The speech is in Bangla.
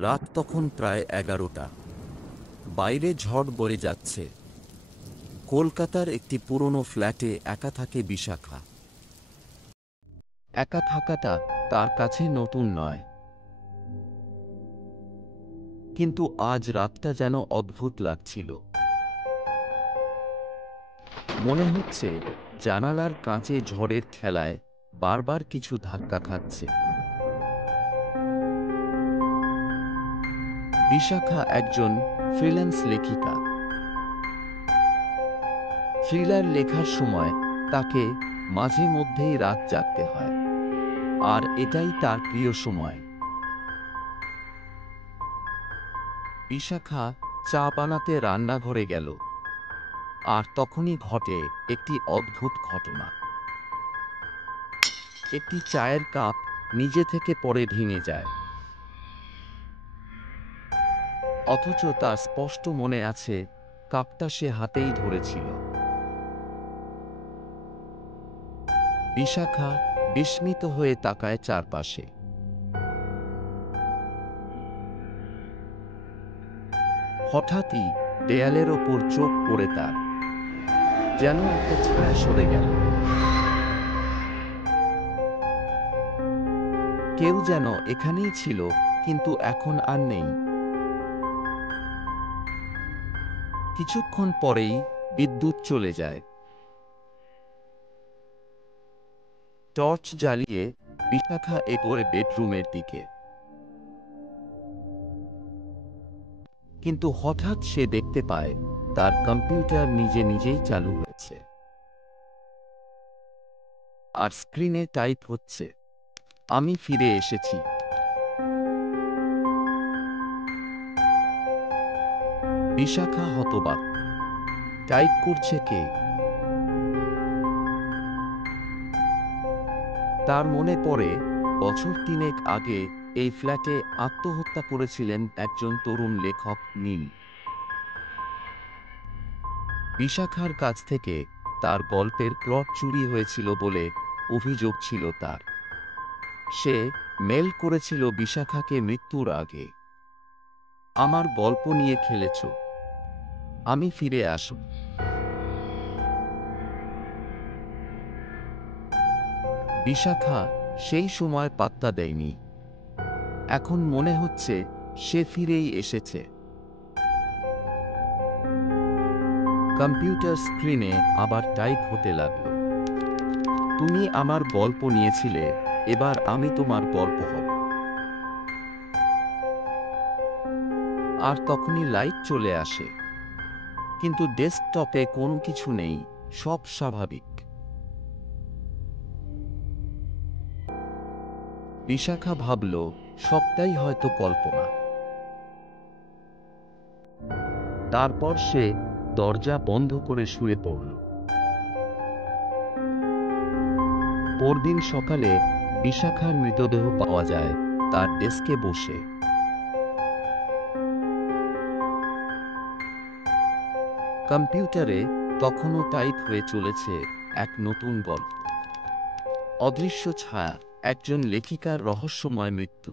রাত তখন প্রায় 11টা। বাইরে ঝড় বয়ে যাচ্ছে। কলকাতার একটি পুরনো ফ্ল্যাটে একা থাকে বিশাখা। একা থাকাটা তার কাছে নতুন নয়, কিন্তু আজ রাতটা যেন অদ্ভুত লাগছিল। মনে হচ্ছে জানালার কাঁচে ঝড়ের খেলায় বারবার কিছু ধাক্কা খাচ্ছে। বিশাখা একজন ফ্রিল্যান্স লেখিকা। থ্রিলার লেখার সময় তাকে মাঝে মধ্যেই রাত জাগতে হয়, আর এটাই তার প্রিয় সময়। বিশাখা চা বানাতে রান্নাঘরে গেল, আর তখনই ঘটে একটি অদ্ভুত ঘটনা। একটি চায়ের কাপ নিজে থেকে পড়ে ভেঙে যায়, অথচ তার স্পষ্ট মনে আছে কাপটা সে হাতেই ধরেছিল। বিশাখা বিস্মিত হয়ে তাকায় চারপাশে। হঠাৎই দেয়ালের ওপর চোখ পড়ে তার, যেন একটা ছায়া সরে গেল। কেউ যেন এখানেই ছিল, কিন্তু এখন আর নেই। কিছুক্ষণ পরেই বিদ্যুৎ চলে যায়। টর্চ জ্বালিয়ে বিশাখা এগোয় বেডরুমের দিকে, কিন্তু হঠাৎ সে দেখতে পায় তার কম্পিউটার নিজে নিজেই চালু হয়েছে, আর স্ক্রিনে টাইপ হচ্ছে, "আমি ফিরে এসেছি।" বিশাখা হতবাক। টাইপ করছে কে? তার মনে পড়ে বছর 3 আগে এই ফ্ল্যাটে আত্মহত্যা করেছিলেন একজন তরুণ লেখক, নীল। বিশাখার কাছ থেকে তার গল্পের প্লট চুরি হয়েছিল বলে অভিযোগ ছিল তার। সে মেল করেছিল বিশাখাকে মৃত্যুর আগে, "আমার গল্প নিয়ে খেলেছ, আমি ফিরে আসো।" বিশাখা সেই সময় পাত্তা দেয়নি। এখন মনে হচ্ছে সে ফিরেই এসেছে। কম্পিউটার স্ক্রিনে আবার টাইপ হতে লাগল, "তুমি আমার গল্প নিয়েছিলে, এবার আমি তোমার গল্প হব।" আর তখনই লাইট চলে আসে, কিন্তু ডেস্কটপে কোনো কিছু নেই, সব স্বাভাবিক। বিশাখা ভাবল সবটাই হয়তো কল্পনা। তারপর সে দরজা বন্ধ করে শুয়ে পড়ল। পরদিন সকালে বিশাখার মৃতদেহ পাওয়া যায় তার ডেস্কে বসে। কম্পিউটারে তখনও টাইপ হয়ে চলেছে এক নতুন গল্প, "অদৃশ্য ছায়া, একজন লেখিকার রহস্যময় মৃত্যু।"